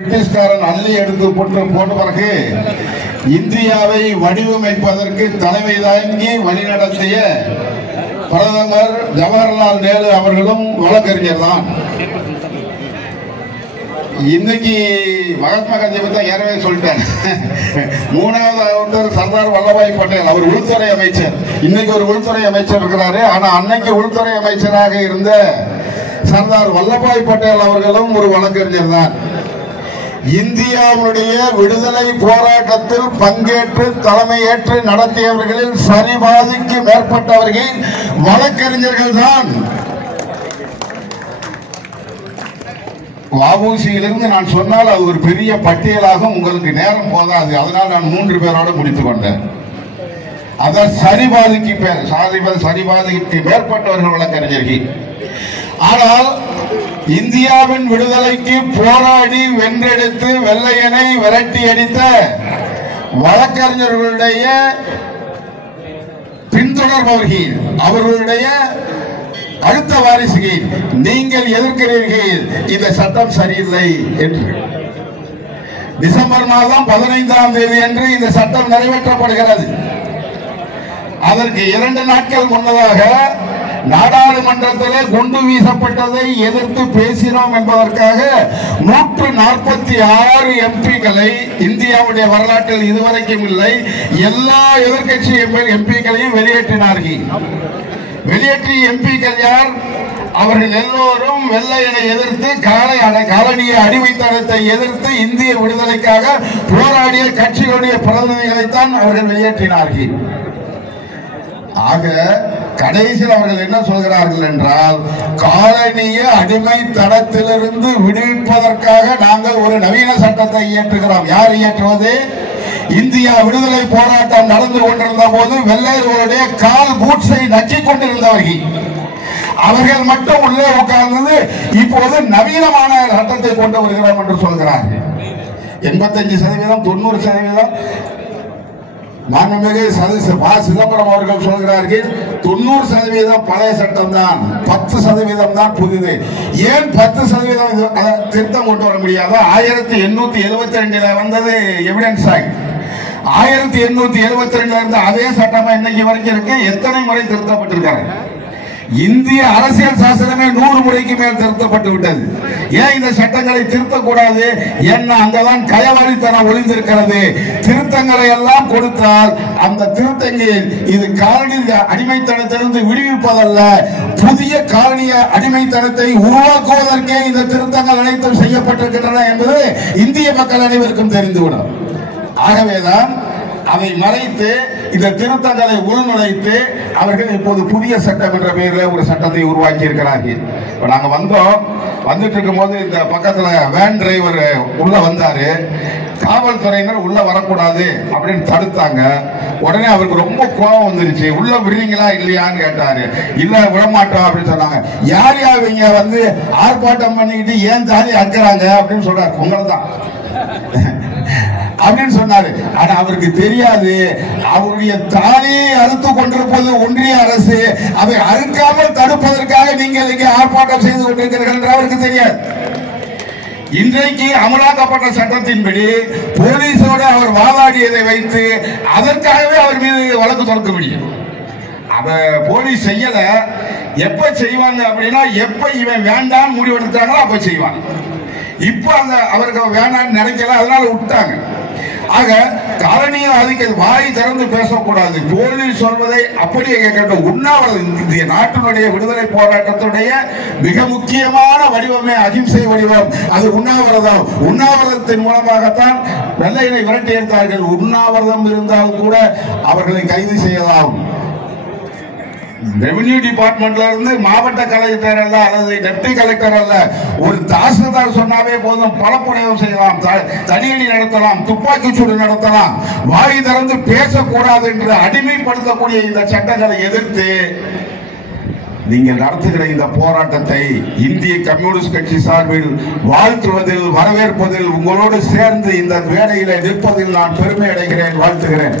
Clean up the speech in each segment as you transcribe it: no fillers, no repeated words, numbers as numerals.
பிரிட்டிஷ்காரன் அள்ளி எடுத்து போன பிறகு இந்தியாவை வடிவமைப்பதற்கு தலைமை தாங்கி வழிநடத்திய பிரதமர் ஜவஹர்லால் நேரு அவர்களும் வழக்கறிஞர் தான். இன்னைக்கு மகாத்மா காந்தி பத்தி ஏற்கனவே சொல்லிட்டேன். மூணாவது சர்தார் வல்லபாய் பட்டேல், அவர் உள்துறை அமைச்சர். இன்னைக்கு ஒரு உள்துறை அமைச்சர் இருக்கிறாரு. ஆனா அன்னைக்கு உள்துறை அமைச்சராக இருந்த சர்தார் வல்லபாய் பட்டேல் அவர்களும் ஒரு வழக்கறிஞர் தான். இந்தியாவுடைய விடுதலை போராட்டத்தில் பங்கேற்று தலைமையேற்று நடத்தியவர்களில் சரிபாதிக்கு மேற்பட்டவர்கள் வழக்கறிஞர்கள் தான். வஉசியிலிருந்து நான் சொன்னால் அது ஒரு பெரிய பட்டியலாகும், உங்களுக்கு நேரம் போதாது. அதனால் நான் 3 பேரோடு முடித்துக் கொண்டேன். அதான் சரிபாதிக்கு மேற்பட்டவர்கள் வழக்கறிஞர்கள். ஆனால் இந்தியாவின் விடுதலைக்கு போராடி வென்றெடுத்து வெள்ளையனை விரட்டி அடித்த வழக்கறிஞர்களுடைய பின்தொடர்பவர்கள், அவர்களுடைய அடுத்த வாரிசுகள் நீங்கள் எதிர்க்கிறீர்கள், இந்த சட்டம் சரியில்லை என்று. டிசம்பர் மாதம் 15ஆம் தேதி அன்று இந்த சட்டம் நிறைவேற்றப்படுகிறது. அதற்கு 2 நாட்கள் முன்னதாக நாடாளுமன்றத்திலே குண்டு வீசப்பட்டதை எதிர்த்து பேசினோம் என்பதற்காக 146 எம்பிக்களை, இந்தியாவுடைய வரலாற்றில் இதுவரைக்கும் இல்லை, எல்லா எதிர்கட்சி எம்பிக்களையும் வெளியேற்றினார்கள். வெளியேற்றிய எம்பிக்கள் யார்? அவர்கள் எல்லோரும் வெள்ளையனை எதிர்த்து, காலனிய அடிமைத்தனத்தை எதிர்த்து இந்திய விடுதலைக்காக போராடிய கட்சிகளுடைய பிரதிநிதிகளைத்தான் அவர்கள் வெளியேற்றினார்கள். ஆக கடைசியில் அவர்கள் என்ன சொல்கிறார்கள் என்றால், காலனிய அடிமைத்தனத்திலிருந்து விடுவிப்பதற்காக நாங்கள் ஒரு நவீன சட்டத்தை இயற்றுகிறோம். யார் இயற்றுவது? இந்தியா விடுதலை போராட்டம் நடந்து கொண்டிருந்த போது வெள்ளையர்களுடைய கால் பூட்ஸை நக்கிக் கொண்டிருந்தவர்கள், அவர்கள் மட்டும் உள்ளே உட்கார்ந்தது இப்போது நவீனமான சட்டத்தை கொண்டு வருகிறோம் என்று சொல்கிறார்கள். 85%, 90%. மாண்புமிகு சிதம்பரம் அவர்கள் சொல்கிறார்கள் 90% பழைய சட்டம் தான், 10% தான் புதிது. ஏன் 10% திருத்தம் கொண்டு வர முடியாது? 1872 வந்தது எவிடன்ஸ் ஆக்ட். 1872 இருந்து அதே சட்டமா இன்னைக்கு வரைக்கும் இருக்கு. எத்தனை முறை திருத்தப்பட்டிருக்காரு? இந்திய அரசியல் சாசனமே 100 முறைக்கு மேல் திருத்தப்பட்டு விட்டது. ஏன் இந்த சட்டங்களை திருத்தக்கூடாது? என்ன அங்கதான் கயவாளித்தனம் ஒளிந்திருக்கிறது. திருத்தங்களை எல்லாம் கொடுத்தால் அந்த திருத்தங்களில் இது காலனிய அடிமைத்தனத்திலிருந்து விடுவிப்பதல்ல, புதிய காலனிய அடிமைத்தனத்தை உருவாக்குவதற்கே இந்த திருத்தங்கள் அனைத்தும் செய்யப்பட்டிருக்கின்றன என்பது இந்திய மக்கள் அனைவருக்கும் தெரிந்துவிடும். ஆகவேதான் அதை மறைத்து இந்த திருத்தங்களை உள்நுழைத்து அவர்கள் இப்போது புதிய சட்டம் என்ற பெயரில் ஒரு சட்டத்தை உருவாக்கி இருக்கிறார்கள். நாங்க வந்துட்டு இருக்கும் போது இந்த பக்கத்துல வேன் டிரைவர் உள்ள வந்தாரு. காவல்துறையினர் உள்ள வரக்கூடாது அப்படின்னு தடுத்தாங்க. உடனே அவருக்கு ரொம்ப கோபம் வந்துருச்சு. உள்ள விடுறீங்களா இல்லையான்னு கேட்டாரு. இல்ல விடமாட்டோம் அப்படின்னு சொன்னாங்க. யார் இவங்க வந்து ஆர்ப்பாட்டம் பண்ணிக்கிட்டு ஏன் தாலி அறுக்கிறாங்க அப்படின்னு சொல்றாரு. உங்களை தான் அப்படின்னு சொன்னாரு. ஆனா அவருக்கு தெரியாது, அவருடைய தாலியை அறுத்து கொண்டிருப்பது ஒன்றிய அரசு, அதை அறுக்காமல் தடுப்பதற்காக நீங்கள் இங்கே ஆர்ப்பாட்டம் செய்து கொண்டிருக்கிறீர்கள் என்று அவருக்கு தெரியாது. இன்றைக்கு அமலாக்கப்பட்ட சட்டத்தின்படி போலீஸோடு அவர் வாதாடியதை வைத்து அதற்காகவே அவர் மீது வழக்கு தொடக்க முடியும். அத போலீஸ் செய்யல. எப்ப செய்வாங்க அப்படின்னா, எப்ப இவன் வேண்டாம் முடிவெடுத்தாங்களோ அப்ப செய்வாங்க. இப்ப அந்த அவருக்கு வேண்டாம்னு நினைக்கல, அதனால விட்டாங்க. ஆக காலனிய ஆதிக்க வாய் திறந்து பேசக்கூடாது. போலீஸ் சொல்வதை அப்படியே கேட்கட்டும். உண்ணாவிரதம் இந்திய நாட்டினுடைய விடுதலை போராட்டத்துடைய மிக முக்கியமான வடிவமே அகிம்சை வடிவம். அது உண்ணாவிரதம். உண்ணாவிரதத்தின் மூலமாகத்தான் வெள்ளையனை விரட்டி எடுத்தார்கள். உண்ணாவிரதம் இருந்தால் கூட அவர்களை கைது செய்யலாம். ரெவென்யூ டிபார்ட்மெண்ட்ல இருந்து மாவட்ட கலெக்டர் அல்ல அல்லது டெப்டி கலெக்டர் அல்ல, ஒரு தாசில்தார் சொன்னாவே போதும், பலப்புடையம் செய்யலாம், தடியடி நடத்தலாம், துப்பாக்கி சூடு நடத்தலாம். வாய் திறந்து பேசக்கூடாது என்று அடிமைப்படுத்தக்கூடிய இந்த சட்டங்களை எதிர்த்து நீங்கள் நடத்துகிற இந்த போராட்டத்தை இந்திய கம்யூனிஸ்ட் கட்சி சார்பில் வாழ்த்துவதில், வரவேற்பதில், உங்களோடு சேர்ந்து இந்த வேலையில நிற்பதில் நான் பெருமை அடைகிறேன், வாழ்த்துகிறேன்.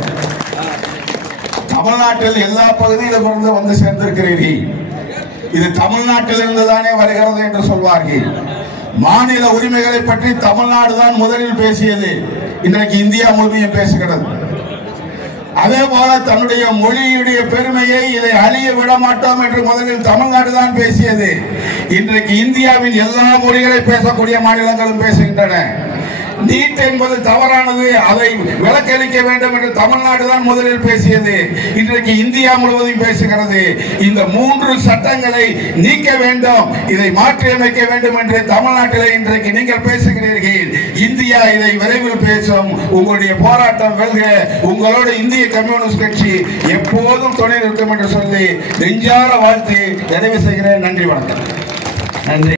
தமிழ்நாட்டில் எல்லா பகுதியிலும் இருந்து வந்து சேர்ந்திருக்கிறீர்கள். இது தமிழ்நாட்டில் இருந்து தானே வருகிறது என்று சொல்வார்கள். மாநில உரிமைகளை பற்றி தமிழ்நாடு தான் முதலில் பேசியது. இன்றைக்கு இந்தியா முழுமையும் பேசுகிறது. அதே போல தன்னுடைய மொழியுடைய பெருமையை இதை அழிய விட மாட்டோம் என்று முதலில் தமிழ்நாடு தான் பேசியது. இன்றைக்கு இந்தியாவில் எல்லா மொழிகளை பேசக்கூடிய மாநிலங்களும் பேசுகின்றன. நீட் என்பது தவறானது, அதை விலக்களிக்க வேண்டும் என்று தமிழ்நாடு தான் முதலில் பேசியது. இன்றைக்கு இந்தியா முழுவதும் பேசுகிறது. இந்த 3 சட்டங்களை நீக்க வேண்டும், இதை மாற்றியமைக்க வேண்டும் என்று தமிழ்நாட்டில் இன்றைக்கு நீங்கள் பேசுகிறீர்கள். இந்தியா இதை விரைவில் பேசும். உங்களுடைய போராட்டம் வெல்க. உங்களோடு இந்திய கம்யூனிஸ்ட் கட்சி எப்போதும் துணை நிற்கும் என்று சொல்லி நெஞ்சார வாழ்த்து நிறைவு செய்கிறேன். நன்றி, வணக்கம். நன்றி.